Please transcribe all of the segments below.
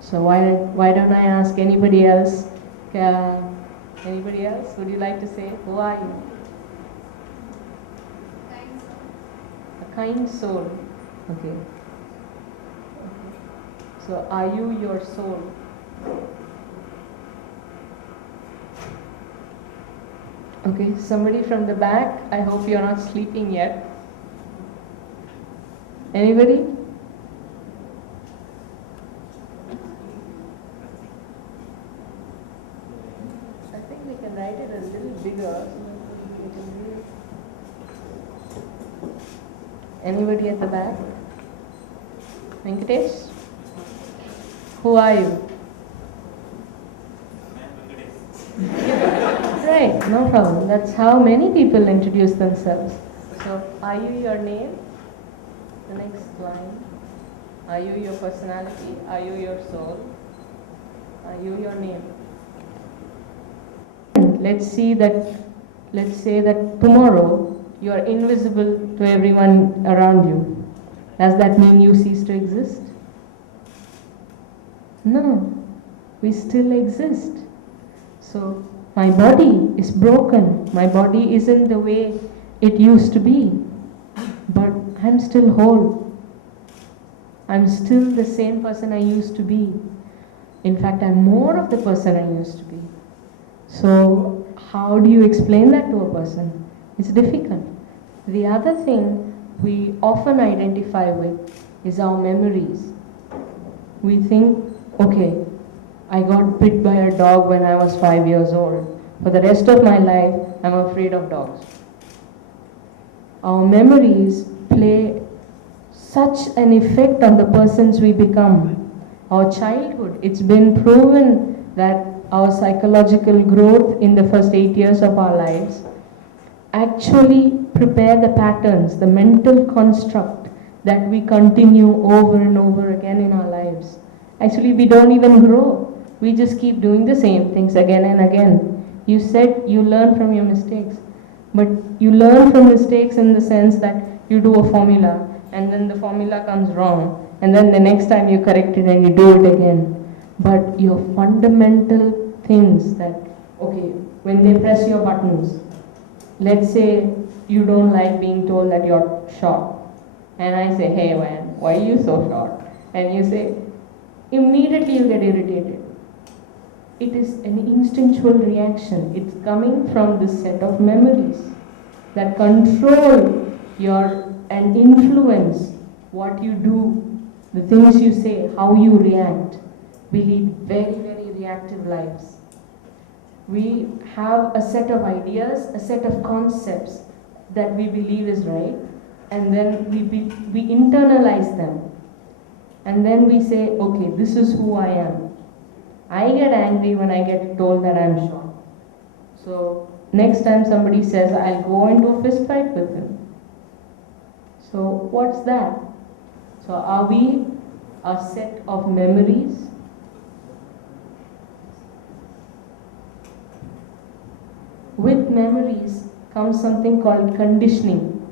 So why don't I ask anybody else? Uh, Anybody else? Would you like to say who are you? A kind soul. Okay. So are you your soul? Okay, somebody from the back. I hope you're not sleeping yet. Anybody? I think we can write it a little bigger. Anybody at the back? Venkatesh? Who are you? Right, no problem. That's how many people introduce themselves. So, are you your name? The next line. Are you your personality? Are you your soul? Are you your name? Let's see that, let's say that tomorrow you are invisible to everyone around you. Does that mean you cease to exist? No, we still exist. So, my body is broken. My body isn't the way it used to be. But I'm still whole. I'm still the same person I used to be. In fact, I'm more of the person I used to be. So, how do you explain that to a person? It's difficult. The other thing we often identify with is our memories. We think, okay, I got bit by a dog when I was 5 years old. For the rest of my life, I'm afraid of dogs. Our memories play such an effect on the persons we become. Our childhood, it's been proven that our psychological growth in the first 8 years of our lives actually prepare the patterns, the mental construct that we continue over and over again in our lives. Actually, we don't even grow. We just keep doing the same things again and again. You said you learn from your mistakes, but you learn from mistakes in the sense that you do a formula and then the formula comes wrong, and then the next time you correct it and you do it again. But your fundamental things that, okay, when they press your buttons, let's say you don't like being told that you're short, and I say, hey man, why are you so short? And you say, immediately you get irritated. It is an instinctual reaction. It's coming from this set of memories that control your and influence what you do, the things you say, how you react. We lead very, very reactive lives. We have a set of ideas, a set of concepts that we believe is right, and then we internalize them. And then we say, okay, this is who I am. I get angry when I get told that I'm short. So next time somebody says, I'll go into a fist fight with him. So what's that? So are we a set of memories? With memories comes something called conditioning.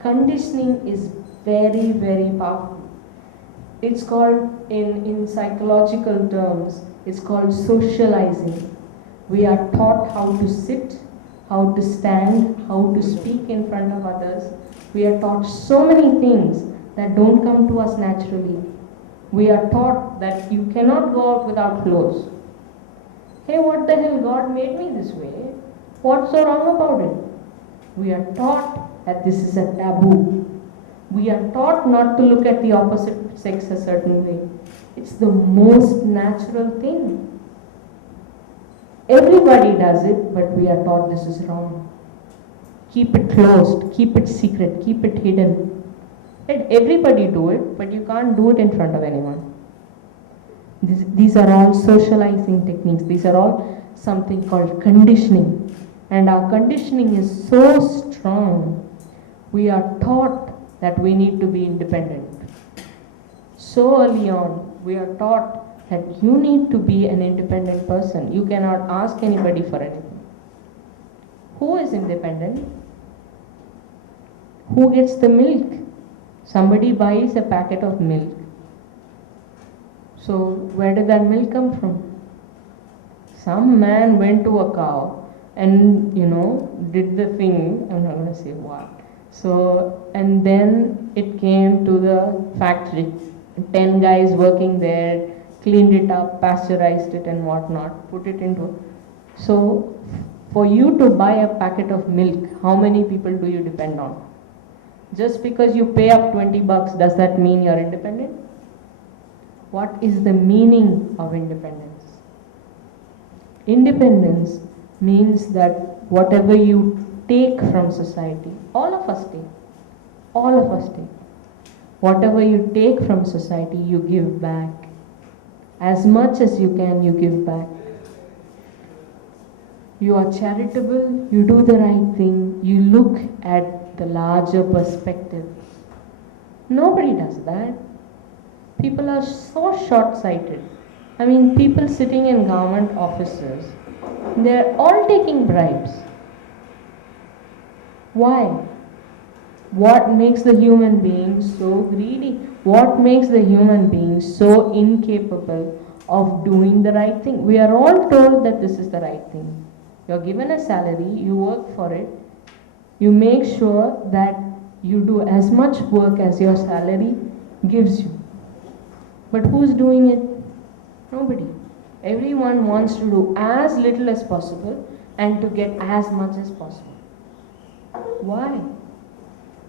Conditioning is very, very powerful. It's called, in psychological terms, it's called socializing. We are taught how to sit, how to stand, how to speak in front of others. We are taught so many things that don't come to us naturally. We are taught that you cannot go out without clothes. Hey, what the hell, God made me this way? What's so wrong about it? We are taught that this is a taboo. We are taught not to look at the opposite sex a certain way. It's the most natural thing. Everybody does it, but we are taught this is wrong. Keep it closed, keep it secret, keep it hidden. Let everybody do it, but you can't do it in front of anyone. These are all socializing techniques. These are all something called conditioning. And our conditioning is so strong. We are taught that we need to be independent. So early on, we are taught that you need to be an independent person. You cannot ask anybody for anything. Who is independent? Who gets the milk? Somebody buys a packet of milk. So where did that milk come from? Some man went to a cow and did the thing. I'm not going to say what. So and then it came to the factory. 10 guys working there cleaned it up, pasteurized it and whatnot, put it into. So for you to buy a packet of milk, how many people do you depend on? Just because you pay up 20 bucks, does that mean you're independent? What is the meaning of independence? Independence means that whatever you take from society, all of us take, whatever you take from society, you give back. As much as you can, you give back. You are charitable, you do the right thing, you look at the larger perspective. Nobody does that. People are so short-sighted. I mean, people sitting in government offices, they're all taking bribes. Why? What makes the human being so greedy? What makes the human being so incapable of doing the right thing? We are all told that this is the right thing. You're given a salary, you work for it, you make sure that you do as much work as your salary gives you. But who's doing it? Nobody. Everyone wants to do as little as possible and to get as much as possible. Why?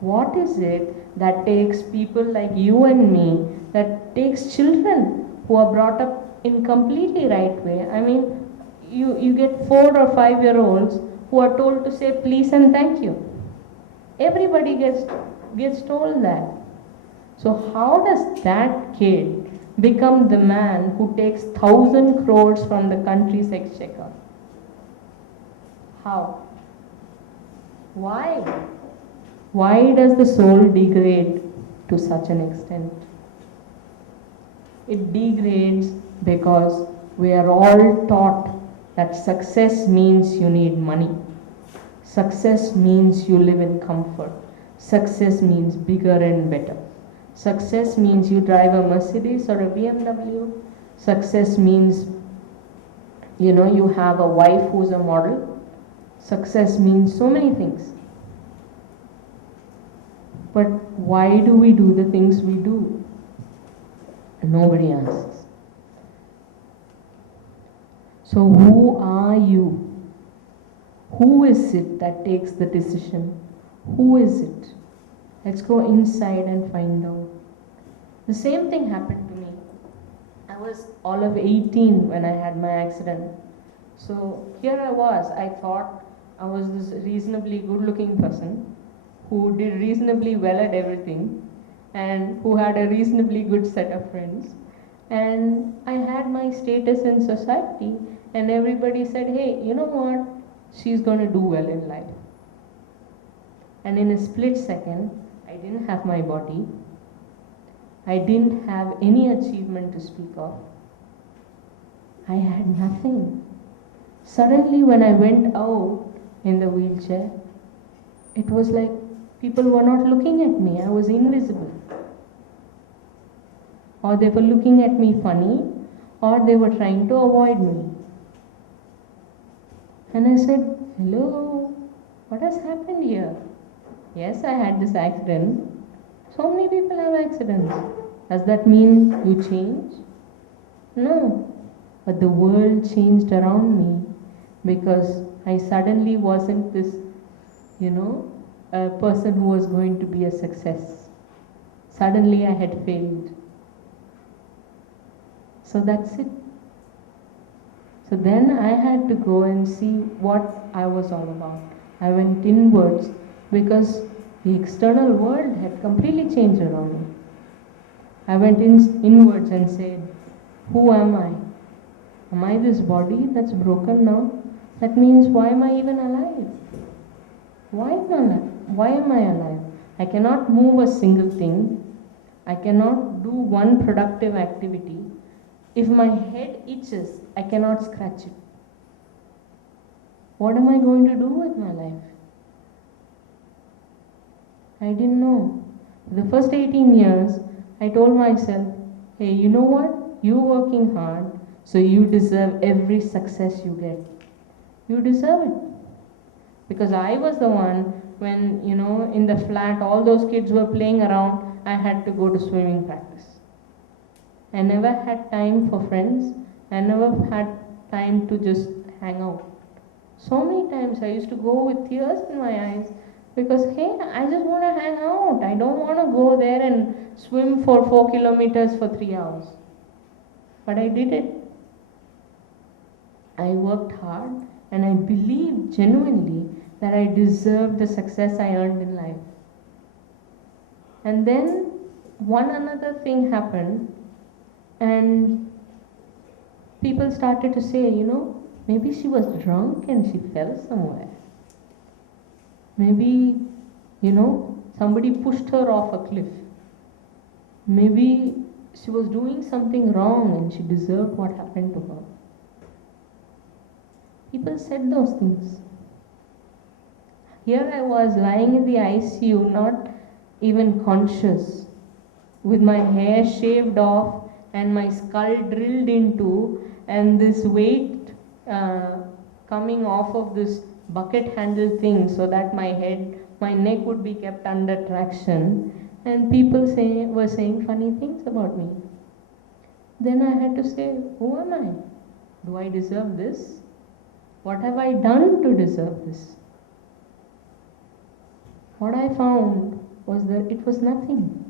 What is it that takes people like you and me, that takes children who are brought up in completely right way? I mean, you get 4 or 5-year-olds who are told to say please and thank you. Everybody gets told that. So how does that kid become the man who takes 1,000 crores from the country's exchequer? How? Why? Why does the soul degrade to such an extent? It degrades because we are all taught that success means you need money. Success means you live in comfort. Success means bigger and better. Success means you drive a Mercedes or a BMW. Success means, you have a wife who's a model. Success means so many things. But why do we do the things we do? Nobody asks. So who are you? Who is it that takes the decision? Who is it? Let's go inside and find out. The same thing happened to me. I was all of 18 when I had my accident. So here I was. I thought I was this reasonably good-looking person who did reasonably well at everything and who had a reasonably good set of friends. And I had my status in society, and everybody said, hey, you know what? She's going to do well in life. And in a split second, I didn't have my body. I didn't have any achievement to speak of. I had nothing. Suddenly, when I went out in the wheelchair, it was like people were not looking at me. I was invisible. Or they were looking at me funny, or they were trying to avoid me. And I said, hello, what has happened here? Yes, I had this accident. So many people have accidents. Does that mean you change? No. But the world changed around me because I suddenly wasn't this, a person who was going to be a success. Suddenly I had failed. So that's it. So then I had to go and see what I was all about. I went inwards because the external world had completely changed around me. I went inwards and said, who am I? Am I this body that's broken now? That means why am I even alive? Why am I alive? I cannot move a single thing. I cannot do one productive activity. If my head itches, I cannot scratch it. What am I going to do with my life? I didn't know. The first 18 years, I told myself, hey, you know what? you working hard, so you deserve every success you get. You deserve it. Because I was the one when, in the flat, all those kids were playing around, I had to go to swimming practice. I never had time for friends. I never had time to just hang out. So many times I used to go with tears in my eyes because, hey, I just want to hang out. I don't want to go there and swim for 4 kilometers for 3 hours. But I did it. I worked hard and I believed genuinely that I deserved the success I earned in life. And then one another thing happened, and people started to say, maybe she was drunk and she fell somewhere. Maybe, somebody pushed her off a cliff. Maybe she was doing something wrong and she deserved what happened to her. People said those things. Here I was lying in the ICU, not even conscious, with my hair shaved off and my skull drilled into, and this weight coming off of this bucket handle thing so that my neck would be kept under traction, and people were saying funny things about me. Then I had to say, who am I? Do I deserve this? What have I done to deserve this? What I found was that it was nothing.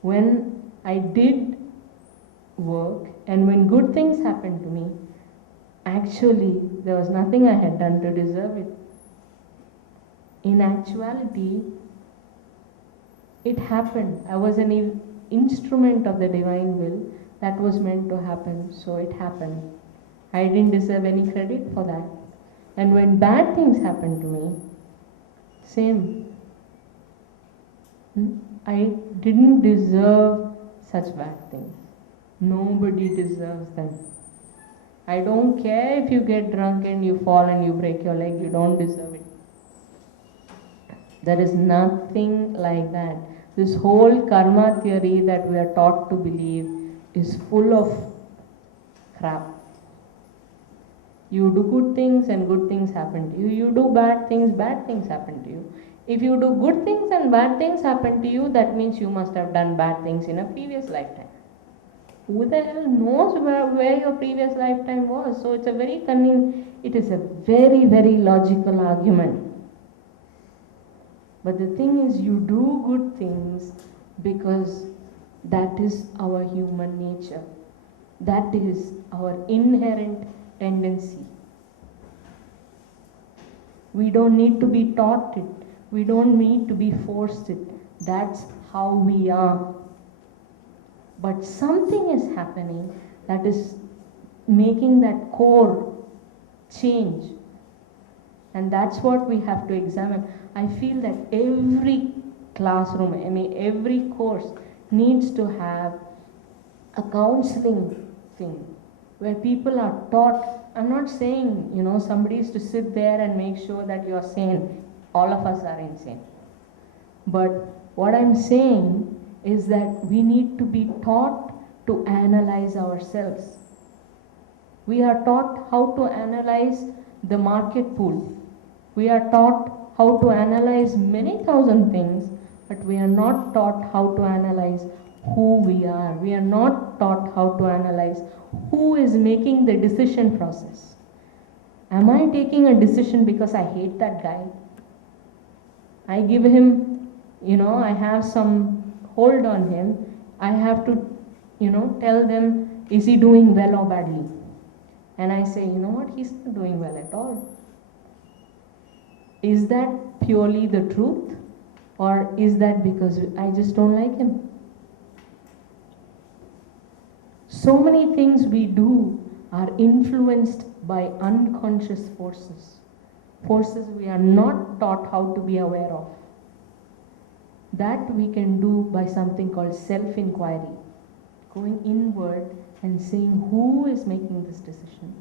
When I did work and when good things happened to me, actually there was nothing I had done to deserve it. In actuality, it happened. I was an instrument of the divine will that was meant to happen, so it happened. I didn't deserve any credit for that. And when bad things happened to me, same. I didn't deserve such bad things. Nobody deserves them. I don't care if you get drunk and you fall and you break your leg, you don't deserve it. There is nothing like that. This whole karma theory that we are taught to believe is full of crap. You do good things and good things happen to you. You do bad things happen to you. If you do good things and bad things happen to you, that means you must have done bad things in a previous lifetime. Who the hell knows where your previous lifetime was? So it's it is a very, very logical argument. But the thing is, you do good things because that is our human nature. That is our inherent tendency. We don't need to be taught it. We don't need to be forced it. That's how we are. But something is happening that is making that core change. And that's what we have to examine. I feel that every classroom, every course needs to have a counseling thing where people are taught. I'm not saying, somebody is to sit there and make sure that you're sane. All of us are insane. But what I'm saying is that we need to be taught to analyze ourselves. We are taught how to analyze the market pool. We are taught how to analyze many thousand things, but we are not taught how to analyze who we are. We are not taught how to analyze who is making the decision process. Am I taking a decision because I hate that guy? I give him, I have some hold on him. I have to, tell them, is he doing well or badly? And I say, you know what, he's not doing well at all. Is that purely the truth? Or is that because I just don't like him? So many things we do are influenced by unconscious forces. Forces we are not taught how to be aware of. That we can do by something called self-inquiry. Going inward and seeing who is making this decision.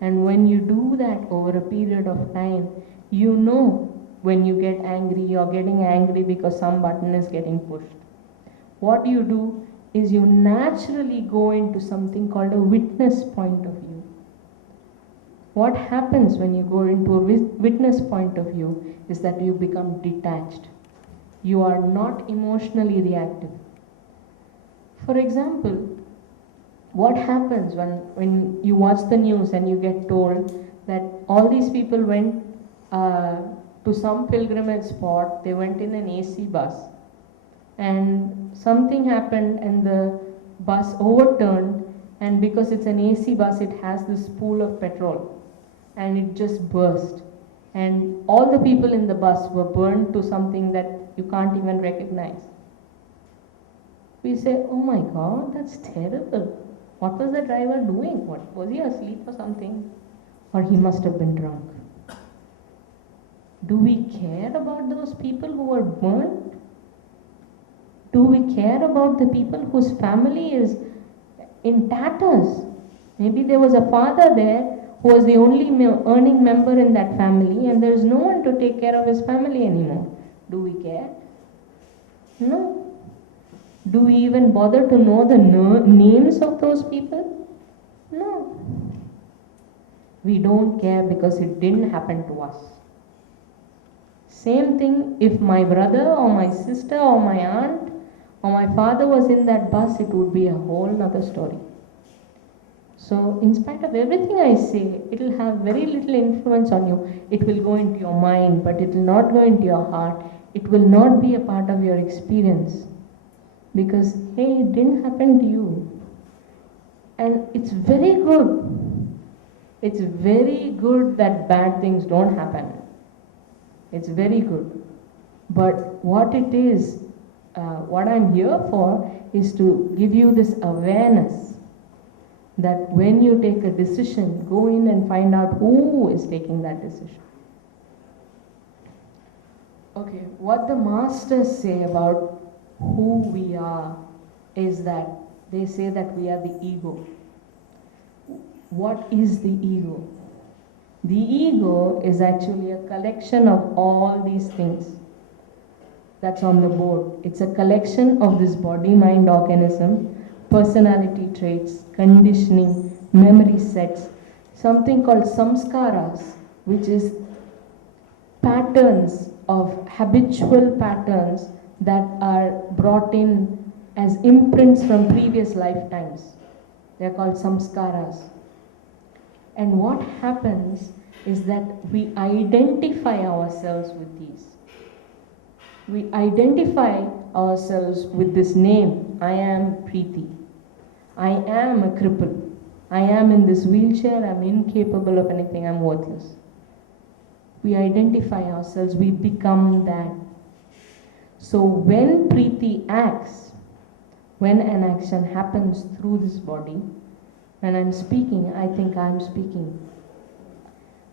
And when you do that over a period of time, you know when you get angry, you're getting angry because some button is getting pushed. What you do is you naturally go into something called a witness point of view. What happens when you go into a witness point of view is that you become detached. You are not emotionally reactive. For example, what happens when you watch the news and you get told that all these people went to some pilgrimage spot, they went in an AC bus, and something happened and the bus overturned, and because it's an AC bus, it has this pool of petrol, and it just burst. And all the people in the bus were burned to something that you can't even recognize. We say, oh my God, that's terrible. What was the driver doing? What, was he asleep or something? Or he must have been drunk. Do we care about those people who were burnt? Do we care about the people whose family is in tatters? Maybe there was a father there who was the only earning member in that family, and there is no one to take care of his family anymore. Do we care? No. Do we even bother to know the names of those people? No. We don't care because it didn't happen to us. Same thing, if my brother or my sister or my aunt or my father was in that bus, it would be a whole other story. So, in spite of everything I say, it will have very little influence on you. It will go into your mind, but it will not go into your heart. It will not be a part of your experience. Because, hey, it didn't happen to you. And it's very good. It's very good that bad things don't happen. It's very good. But what it is, what I'm here for is to give you this awareness that when you take a decision, go in and find out who is taking that decision. Okay, what the masters say about who we are is that they say that we are the ego. What is the ego? The ego is actually a collection of all these things that's on the board. It's a collection of this body-mind organism, personality traits, conditioning, memory sets, something called samskaras, which is patterns of habitual patterns that are brought in as imprints from previous lifetimes. They're called samskaras. And what happens is that we identify ourselves with these. We identify ourselves with this name. I am Preethi. I am a cripple. I am in this wheelchair. I'm incapable of anything. I'm worthless. We identify ourselves. We become that. So when Preethi acts, when an action happens through this body, when I'm speaking, I think I'm speaking.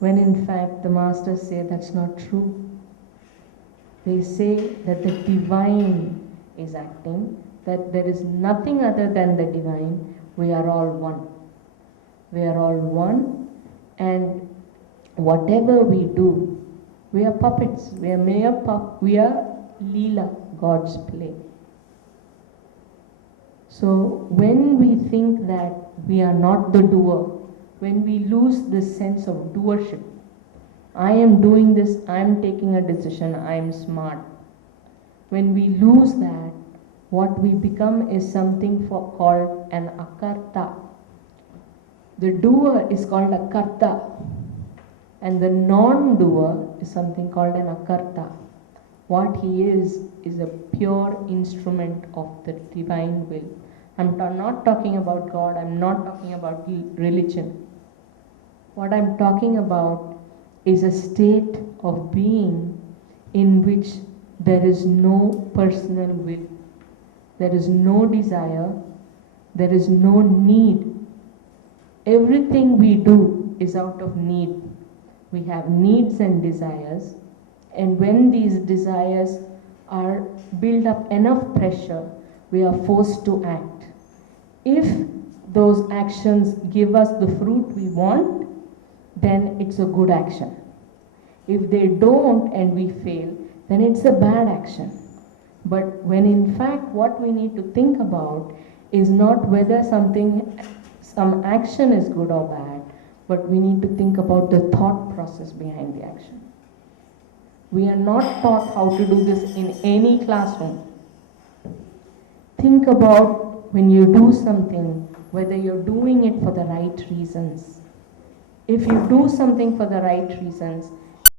When in fact the masters say that's not true. They say that the divine is acting, that there is nothing other than the divine. We are all one. We are all one, and whatever we do, we are puppets. We are we are Leela, God's play. So when we think that we are not the doer, when we lose this sense of doership, I am doing this, I am taking a decision, I am smart. When we lose that, what we become is something called an akarta. The doer is called a karta, and the non-doer is something called an akarta. What he is a pure instrument of the divine will. I'm not talking about God, I'm not talking about religion. What I'm talking about is a state of being in which there is no personal will. There is no desire, there is no need. Everything we do is out of need. We have needs and desires, and when these desires are build up enough pressure, we are forced to act. If those actions give us the fruit we want, then it's a good action. If they don't and we fail, then it's a bad action. But when in fact what we need to think about is not whether some action is good or bad, but we need to think about the thought process behind the action. We are not taught how to do this in any classroom. Think about when you do something, whether you're doing it for the right reasons. If you do something for the right reasons,